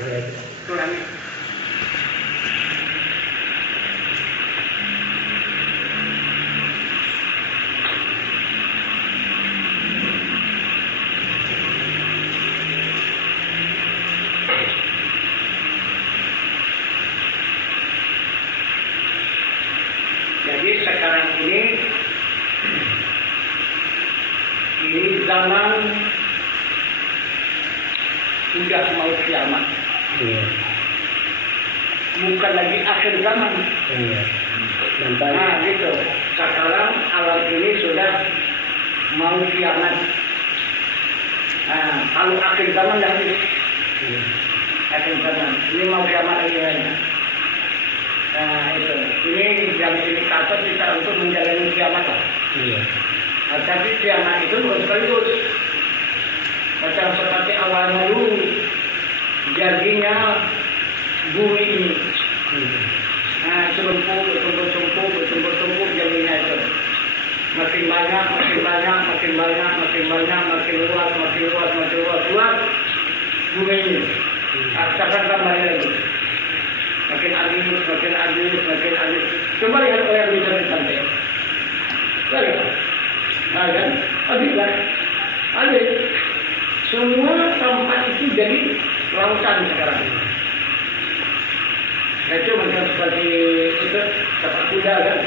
Kurangi. Jadi sekarang ini zaman sudah mau kiamat. Iya. Bukan lagi akhir zaman. Iya. Nah gitu. Sekarang alam ini sudah mau kiamat. Nah, kalau akhir zaman dah habis. Iya. Akhir zaman. Ini mau kiamat lagi kan. Nah itu. Ini yang sini ke atas kita untuk menjalani kiamat lah. Iya. Nah, tapi kiamat itu bukan sekaligus. Macam seperti awalnya dulu jadinya bumi ini. Nah, bertumpuk jadinya itu. Makin banyak, makin luas bumi ini. Sekarang kembali lagi. Makin habis. Coba lihat orang yang di pantai. Lihat. Nah, kan? Habislah. Habis. Semua tempat itu jadi lautan sekarang. Itu macam seperti itu tapak kuda kan.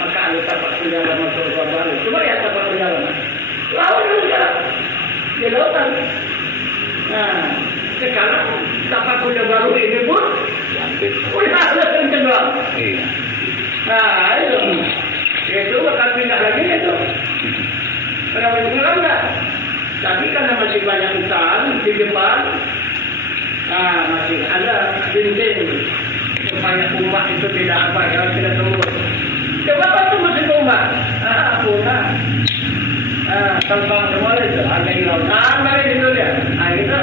Maka ada tapak kuda lama surga baru. Coba lihat tapak kuda lama. Laut itu sekarang. Di lautan. Nah, sekarang tapak kuda baru ini pun udah ada yang tenggelam. Iya. Nah, itu bakal pindah lagi itu. Kenapa tenggelam enggak? Tapi karena masih banyak hutan di depan, masih ada dinding supaya umat itu tidak tidak tembus. Coba apa mesin umat? Punah. Terbang semua itu. Ada di lautan, ada di dunia. Kita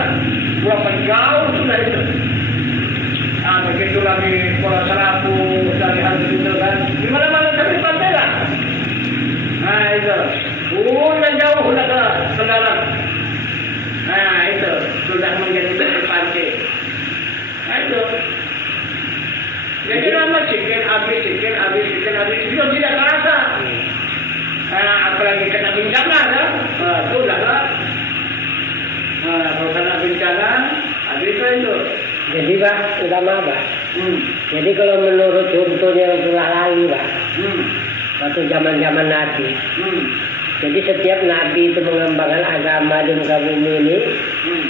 berapa jauh sudah itu. Begitu lagi Pulau Serapu dari habis itu kan. Di mana-mana tapi pantai lah. Nah itu. Udah jauh udah ke dalam. Nah itu sudah menjadi pantai. Nah itu. Jadi lama sikit habis itu tidak terasa. Apalagi kena bencana kan? Itu dah lah. Kalau kena bencana habis itu. Jadi Pak, utama Pak. Jadi kalau menurut contohnya Rasulullah lalu Pak, waktu zaman-zaman Nabi. Jadi setiap Nabi itu mengembangkan agama di muka bumi ini,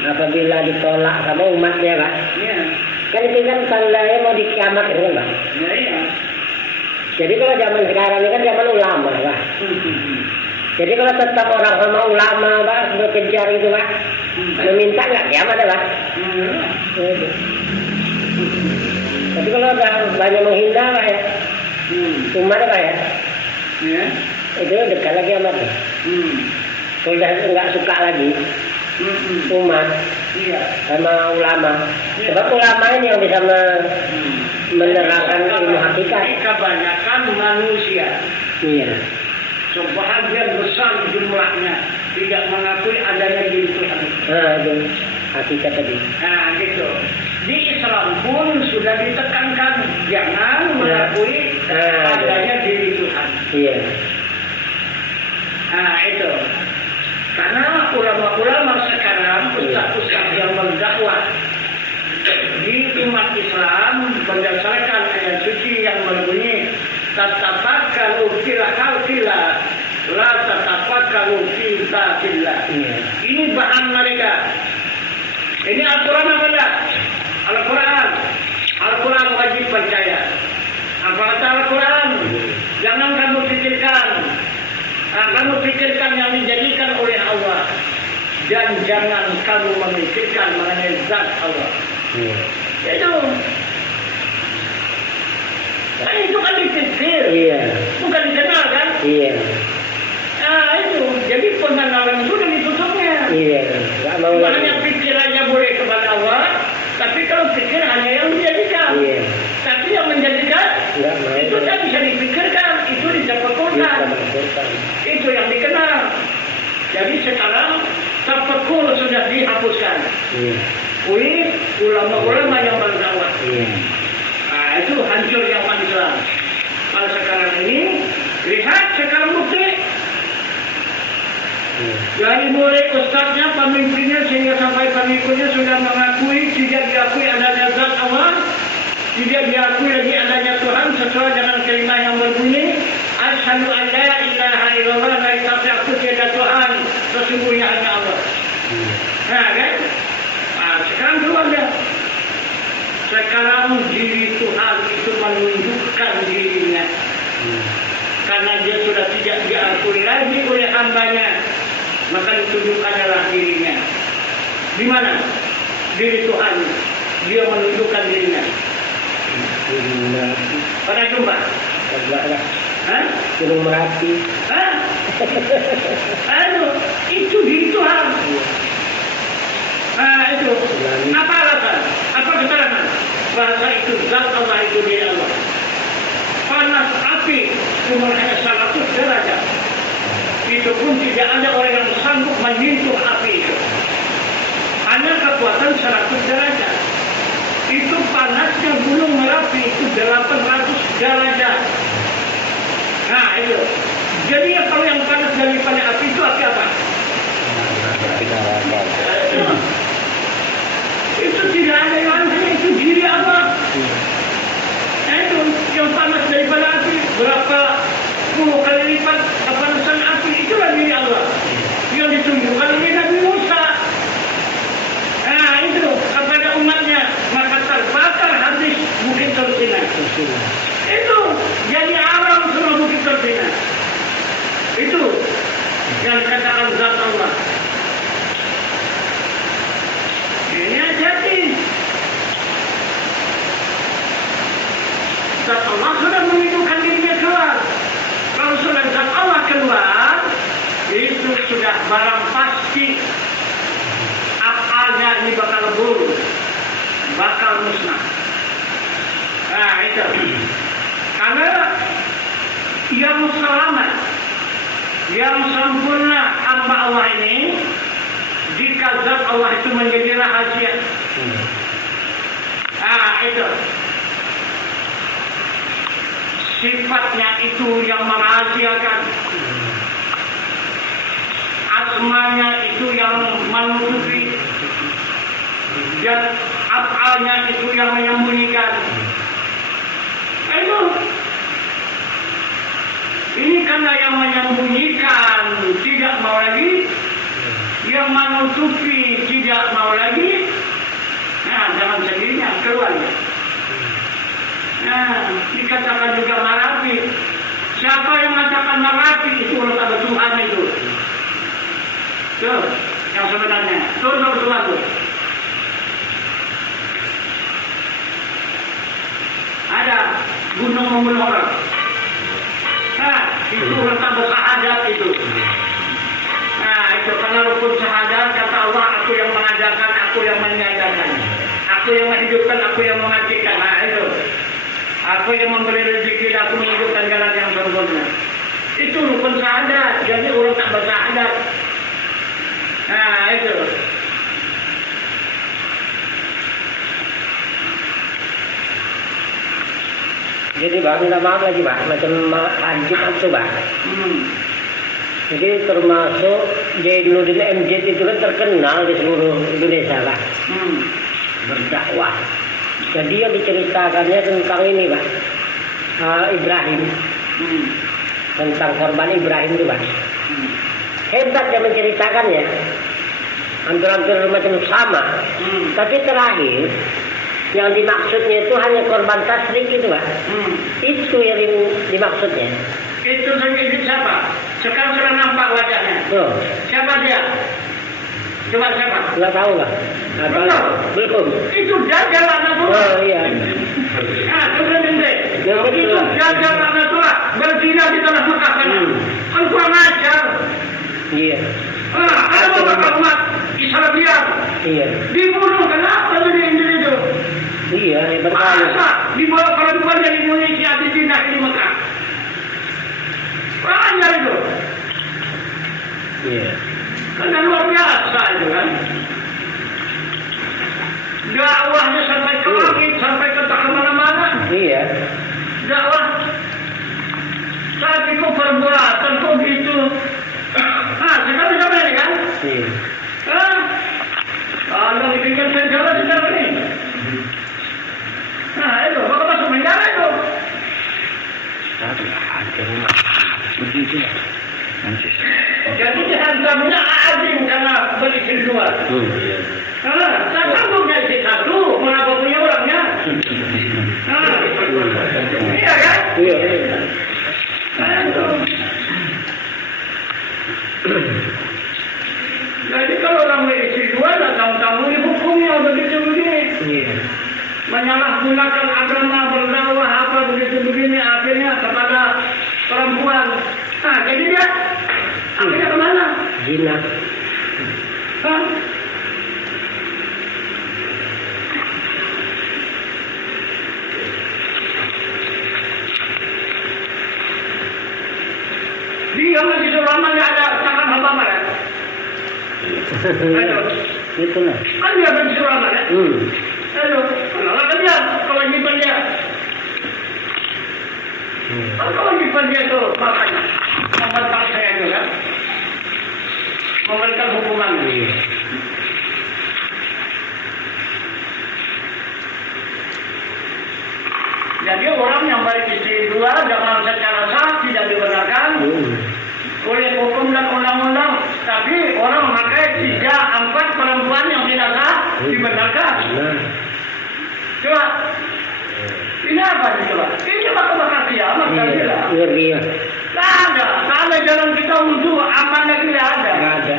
apabila ditolak sama umatnya Pak. Iya. Kan itu kan tandanya mau dikiamat kan Pak. Iya. Jadi kalau zaman sekarang ini kan zaman ulama Pak. Jadi kalau tetap orang sama ulama Pak, berkejar itu Pak, meminta nggak kiamat ya Pak. Tapi kalau udah banyak menghina Pak ya, umat Pak ya, itu dekat lagi amat. Kalau udah nggak suka lagi umat sama ulama, sebab ulama ini yang bisa menerangkan ilmu hakikat. Kebanyakan manusia. Iya. Sebahagian besar jumlahnya tidak mengakui adanya diri Tuhan. Nah itu hakikat tadi. Nah gitu. Di Islam pun sudah ditekankan jangan mengakui adanya diri Tuhan. Iya. Nah itu. Karena ulama-ulama sekarang, ustaz-ustaz yang berdakwah di umat Islam berdasarkan ayat suci yang berbunyi tatafakkaru fil khalqillah la tatafakkaru fi dzatillah. Ini bahan mereka. Ini Al-Quran apa enggak? Al-Quran wajib percaya. Apa kata Al-Quran? Jangan kamu pikirkan. Kamu pikirkan yang dijadikan oleh Allah. Dan jangan kamu memikirkan mengenai zat Allah. Itu. Nah, itu kan dipikir. Iya. Bukan dikenal kan? Iya. Nah itu. Jadi pengenalan itu udah ditutupnya. Iya. Gak mau lagi. Hanya pikir aja boleh kepada Allah. Tapi kalau pikir hanya yang menjadikan. Iya. Tapi yang menjadikan itu tak bisa dipikirkan. Itu ditafakkurkan. Itu yang dikenal. Jadi sekarang tafakkur sudah dihapuskan. Iya. ulama-ulama yang berdakwah. Nah, itu hancurnya umat Islam. Kalau sekarang ini, lihat sekarang bukti. Dari mulai ustaznya, pemimpinnya, sehingga sampai pengikutnya sudah mengakui, tidak diakui adanya zat Allah, tidak diakui lagi adanya Tuhan sesuai dengan kalimat yang berbunyi asyhadu an la ilaha illallah, tapi aku tiada Tuhan, sesungguhnya hanya Allah. Nah kan? Nah, sekarang keluar dah. Sekarang diri Tuhan itu menunjukkan dirinya. Karena dia sudah tidak diakui lagi oleh hambanya, maka ditunjukkanlah dirinya. Di mana? Diri Tuhan. Dia menunjukkan dirinya. Pernah jumpa? Enggak. Hah? Gunung Merapi. Hah? Aduh, itu diri Tuhan. Nah, itu. Apa alasan? Apa keterangan? Bahasa itu zat Allah, itu diri Allah. Panas api cuma hanya 100 derajat. Itu pun tidak ada orang yang sanggup menyentuh api itu. Hanya kekuatan 100 derajat. Itu panasnya gunung Merapi itu 800 derajat. Nah itu. Jadi kalau yang panas daripada api itu api apa? Itu tidak ada yang lain, itu diri Allah. Nah itu yang panas daripada api berapa puluh kali lipat kepanasan api, itulah diri Allah. Yang ditunjukkan oleh Nabi Musa. Nah itu kepada umatnya, maka terbakar habis Bukit Tursina. Itu jadi alam semua Bukit Tursina. Itu yang dikatakan zat Allah. Ini hati-hati. Zat Allah sudah menunjukkan dirinya keluar. Kalau sudah zat Allah keluar, itu sudah barang pasti akalnya ini bakal buruk, bakal musnah. Nah itu. Karena yang selamat, yang sempurna hamba Allah ini, jika zat Allah itu menjadi rahasia. Nah itu. Sifatnya itu yang merahasiakan. Asmanya itu yang menutupi. Dan af'alnya itu yang menyembunyikan. Itu. Ini karena yang menyembunyikan tidak mau lagi, yang menutupi tidak mau lagi. Nah, jangan sendirinya keluar ya. Nah, dikatakan juga Merapi. Siapa yang mengatakan Merapi itu orang ada Tuhan itu. Tuh, yang sebenarnya. Tuh, Tuhan tuh. Ada gunung membunuh orang. Nah, itu rasa bersahadat itu. Nah, itu karena rukun syahadat, kata Allah, aku yang mengajarkan, aku yang menyadarkan. Aku yang menghidupkan, aku yang mematikan. Nah, itu. Aku yang memberi rezeki, aku menunjukkan jalan yang sempurna. Itu rukun syahadat. Jadi orang tak bersahadat. Nah, itu. Jadi Pak, minta maaf lagi Pak, macam hancur itu Pak. Jadi termasuk Jainuddin MZ itu kan terkenal di seluruh Indonesia Pak. Berdakwah. Jadi yang diceritakannya tentang ini Pak, Ibrahim. Tentang korban Ibrahim itu Pak. Hebat dia menceritakannya. Hampir-hampir macam sama. Tapi terakhir yang dimaksudnya itu hanya korban tasrik itu Pak. Itu yang dimaksudnya. Itu sendiri siapa? Sekarang sudah nampak wajahnya. Tuh. Siapa dia? Coba siapa? Nggak tahu Pak. Belum. Itu Dajjal La'natullah. Oh iya. Nah, itu Dajjal La'natullah berzina di tanah Mekah sana. Kan kurang ajar. Iya. Ada beberapa umat Islam iya. dibunuh, kenapa itu itu? Iya, hebat sekali. Masa dibawa perempuan dari Indonesia dipindah di Mekah? Kurang ajar itu. Iya. Kan luar biasa itu kan. Iya. Enggaklah. Tapi kok perbuatan kok gitu. Sekarang bisa ini kan? Iya. Kalau dibikin penjara sudah ini. Itu, kalau masuk penjara itu. Begitu. Jadi dihantamnya azim karena beli keluar. Saya tanggungnya isi satu, kenapa punya orangnya? Iya kan? Iya. Jadi kalau orang isi dua, tamu-tamu ini hukumnya begitu begini. Iya. Menyalahgunakan agama, berdakwah apa begitu begini akhirnya kepada perempuan. Jadi dia akhirnya kemana? Zina. Dia masih selama nggak ada cakap apa-apa kan? Itu lah. Kan dia masih selama kan? Kenapa kan dia kalau nyimpan dia? Kalau nyimpan dia itu makanya membentang saya itu kan? Memberikan hukuman. Jadi orang yang beristri dua jangan secara sah tidak dibenarkan oleh hukum dan undang-undang. Tapi orang memakai 3, 4 perempuan yang tidak sah dibenarkan. Coba. Ini apa sih coba? Ini bakal kiamat kan tidak? Iya. Tak ada. Sampai jalan kita untuk aman lagi tidak ada. Tidak ada.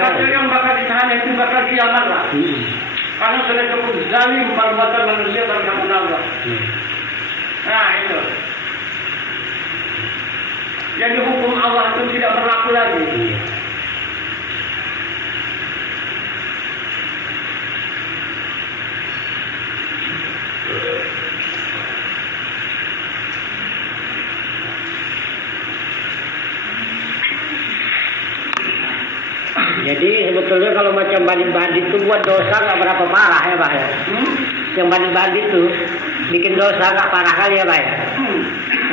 Pasal yang bakal ditahan itu bakal kiamat lah. Karena sudah cukup zalim perbuatan manusia terhadap Allah. Itu. Jadi hukum Allah itu tidak berlaku lagi. Jadi sebetulnya kalau macam bandit-bandit itu buat dosa nggak berapa parah ya Pak ya. Yang bandit-bandit itu bikin dosa nggak parah kali ya Pak ya.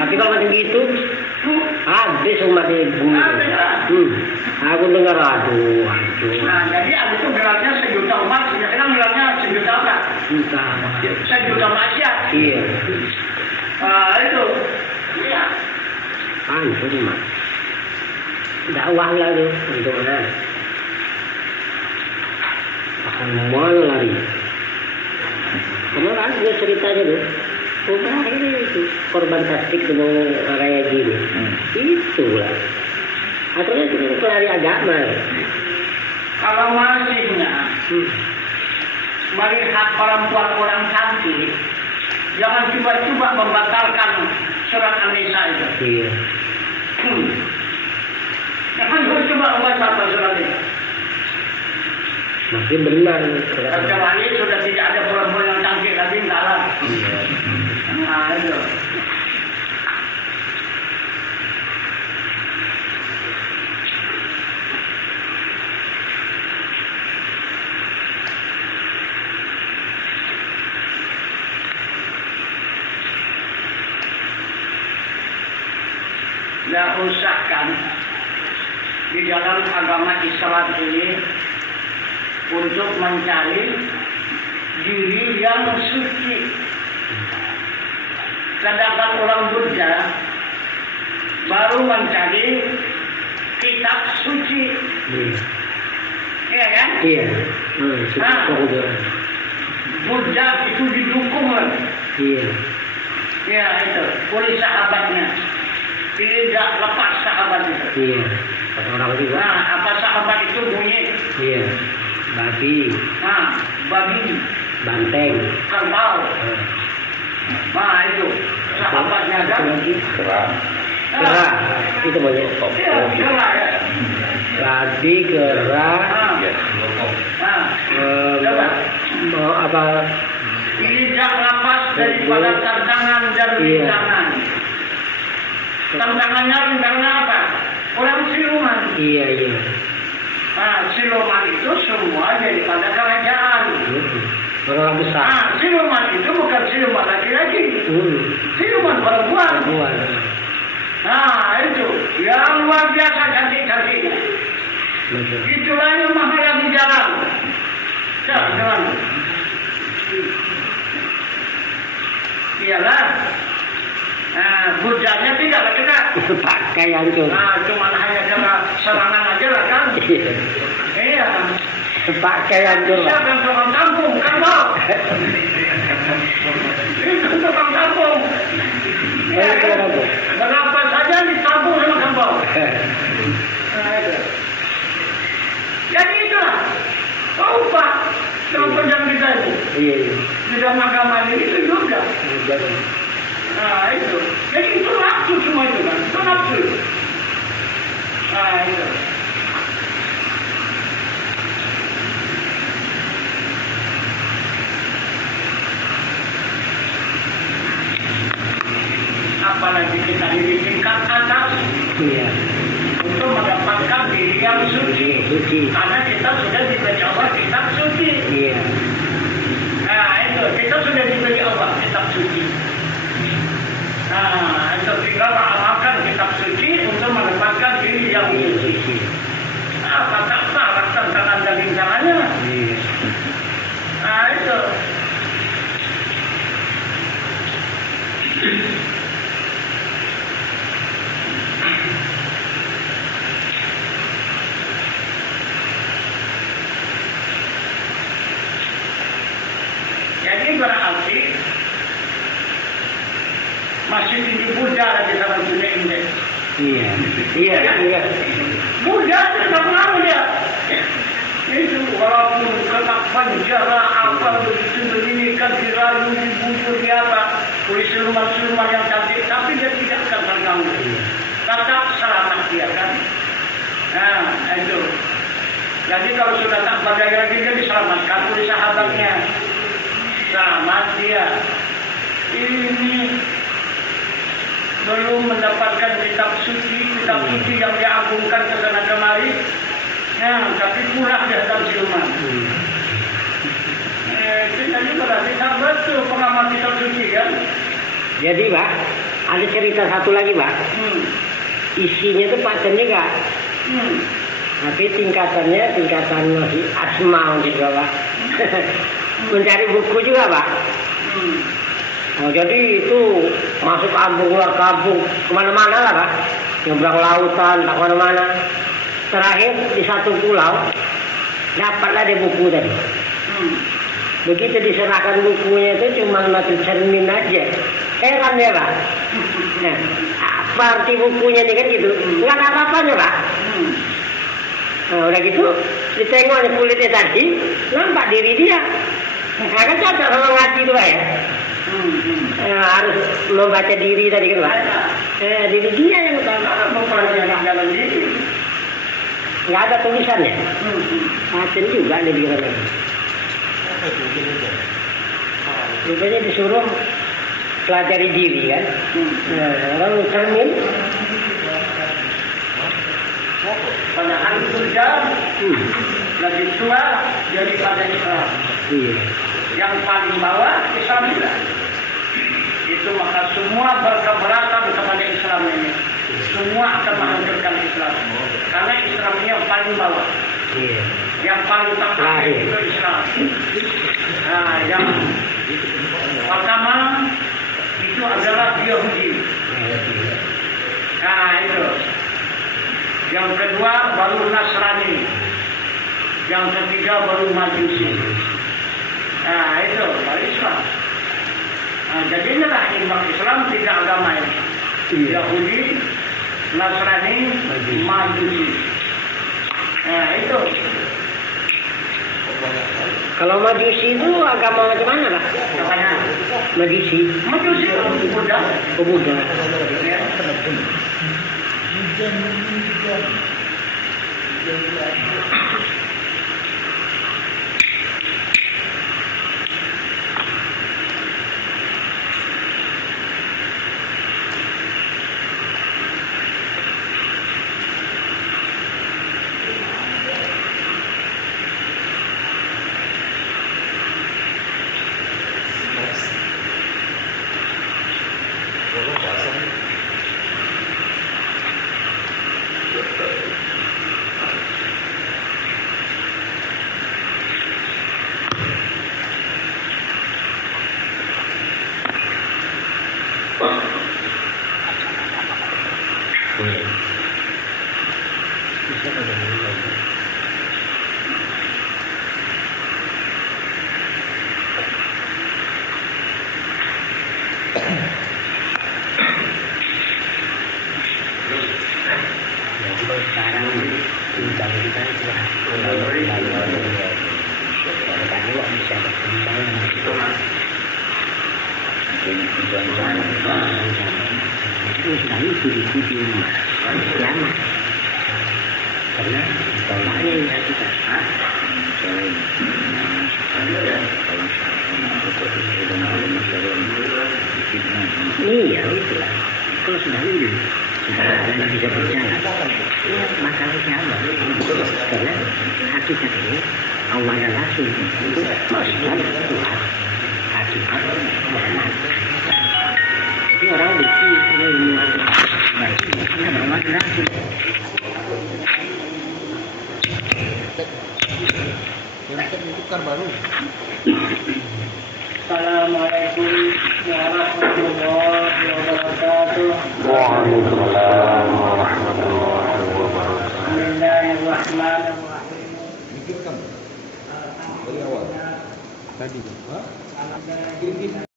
Tapi kalau macam gitu habis umat ini bumi. Aku dengar aduh. Jadi itu gelarnya 1 juta umat, sekarang gelarnya 1 juta apa? 1 juta maksiat. Iya. Itu. Iya. Hancur umat. Dakwah lagi untuk mana? Akan mana lari? Kemarin ada ceritanya tuh. Ini itu korban tasdik dengan raya gini. Itulah. Asalnya itu pelari agama. Kalau masihnya melihat perempuan orang cantik, jangan coba-coba membatalkan surat An-Nisa itu. Iya. Jangan coba membatalkan surat itu. Masih benar. Kecuali sudah tidak ada perempuan yang cantik lagi, enggak lah. Itu. Tidak usah kan di dalam agama Islam ini untuk mencari diri yang suci. Sedangkan orang Buddha baru mencari kitab suci. Iya kan? Iya. Buddha itu didukung lagi. Iya. Ya itu, oleh sahabatnya. Tidak lepas sahabat itu. Iya. Orang juga. Apa sahabat itu bunyi? Iya. Babi. Babi. Banteng. Kerbau. Itu sahabatnya kan? Kera. Itu banyak. Iya, kera ya. Babi, kera. Apa? Tidak lepas daripada tantangan dan rintangan. Tantangannya karena apa? Orang siluman. Iya. Siluman itu semua daripada kerajaan. Orang besar. Siluman itu bukan siluman laki-laki, siluman perempuan. Nah itu yang luar biasa cantik-cantiknya. Itulah yang menghalangi jalan. Jangan. Iyalah. Bujanya tidaklah kita pakai hancur. Cuma hanya jalan serangan aja lah kan. Iya. Pakai hancur. Siapa yang tukang kampung kan bang? Itu tukang kampung. Iya kan? Kenapa saja ditampung sama kampung? Jadi itulah. Tahu Pak, kalau pedang kita itu. Iya. Di dalam agama ini itu juga. Nah itu. Jadi itu nafsu semua itu kan. Itu nafsu. Nah itu. Apalagi kita di tingkat atas. Iya. Untuk mendapatkan diri yang suci. Karena kita sudah diberi Allah kitab suci. Iya. Nah itu. Kita sudah diberi Allah kitab suci. Nah, itu tinggal mengamalkan kitab suci untuk mendapatkan diri yang suci. Apa tak salah tentang daging caranya? Nah, itu. Jadi berarti masih tinggi Buddha lagi sama dunia indeks. Iya. Buddha tidak pengaruh dia. Itu walaupun kena penjara apa begitu begini kan dirayu dibujur di apa oleh siluman-siluman yang cantik, tapi dia tidak akan terganggu. Tetap selamat dia kan. Nah itu. Jadi kalau sudah tak berdaya lagi dia diselamatkan oleh sahabatnya. Selamat dia. Ini belum mendapatkan kitab suci yang diagungkan ke sana kemari, tapi pulang di dalam siluman. Jadi berarti sahabat itu pengamal kitab suci kan? Jadi Pak, ada cerita satu lagi Pak. Isinya itu pacarnya enggak. Tapi tingkatan masih asma juga Pak. Mencari buku juga Pak. Oh, jadi itu masuk kampung, luar kampung, kemana-mana lah Pak. Nyebrang lautan, tak kemana-mana. Terakhir di satu pulau, dapatlah dia buku tadi. Begitu diserahkan bukunya itu cuma mati cermin aja. Heran ya Pak. Nah, apa arti bukunya ini kan gitu? Nggak ada apa-apanya Pak. Nah, udah gitu, ditengoknya kulitnya tadi, nampak diri dia. Nah, kan cocok sama ngaji itu Pak ya. Harus membaca diri tadi kan Pak. Diri dia yang utama. Nggak ada tulisannya. Macam juga ada di sana. Rupanya disuruh pelajari diri kan. Orang cermin. Padahal Buddha lebih tua daripada Islam. Yang paling bawah Islam juga. Itu maka semua berkeberatan kepada Islam ini. Semua akan menghancurkan Islam. Karena Islam ini yang paling bawah. Yang paling terakhir itu Islam. Nah, yang pertama itu adalah Yahudi. Nah, itu. Yang kedua baru Nasrani. Yang ketiga baru Majusi. Nah, itu baru Islam. Nah, jadi inilah iman Islam 3 agama ini. Yahudi, Nasrani, Majusi. Nah, itu. Kalau Majusi itu agama macam mana Pak? Apanya? Majusi. Majusi Buddha. Oh Buddha. Ya. Itu sekali itu kiamat. Karena tolaknya yang kita iya itulah. Kalau sudah ini sudah bisa berjalan, masalahnya apa? Karena hakikat ini Allah dan Rasul itu maksudnya Tuhan hakikat Muhammad. Jadi orang benci ilmu berarti maksudnya Allah dan Rasul. Assalamualaikum warahmatullahi wabarakatuh.